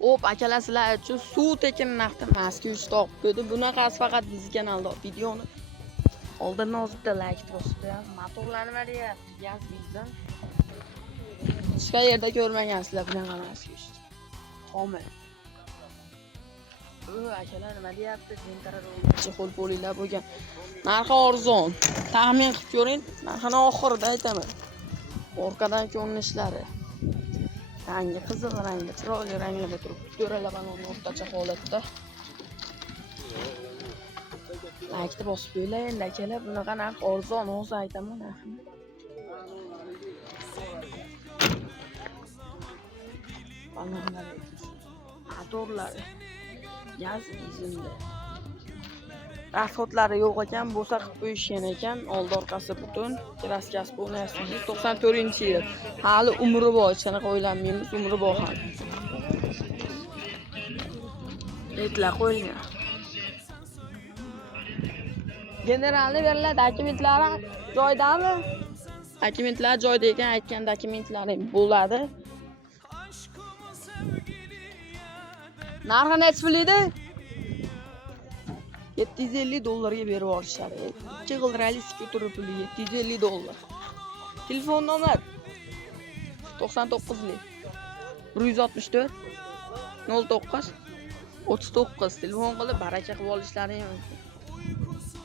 Hop, akalar sizlar uchun suv tekin narxda Moskva topib qo'ydi. Bunaqasi faqat bizning kanalda. Videoni oldin nozibda like bosib qo'yasiz. Motorlarni beryapti, gaz bizdan. Hech qayerda ko'rmagansizlar bunaqa Moskva. Tomir. Akalar nima deyapti? Tentararchi qo'l polilar bo'lgan. Narxi arzon. Taxmin qilib ko'ring. Narxini oxirida aytaman. Orqadan ko'rinishlari. Rangi qiziq, rangi chiroyli ranglarda turibdi. To'ralaban o'rtacha holatda. Like'ni bosib qo'ying, akalar. Bunaqa narx arzon, hozir aytaman narxini. Balonlar, motorlari, gaz izimda. Rasxodlari yo'q ekan, bo'lsa qilib qo'yishgan ekan. Oldi orqasi butun. Kraskasi bo'lmayapti. 94-yil. Hali umri bor, sanaqa o'ylanmaymiz, umri bor ham. Aytla qo'ying. Generalni beriladi, dokumentlari joydami? Dokumentlar joyda ekan, aytgan dokumentlari bo'ladi. Narxi necha pulida? $750 berib olishadi. 2 g'ildirali skuter puli $750. Telefon nomer 99lik 164 09 39 telefon qilib baraka qilib olishlaring mumkin.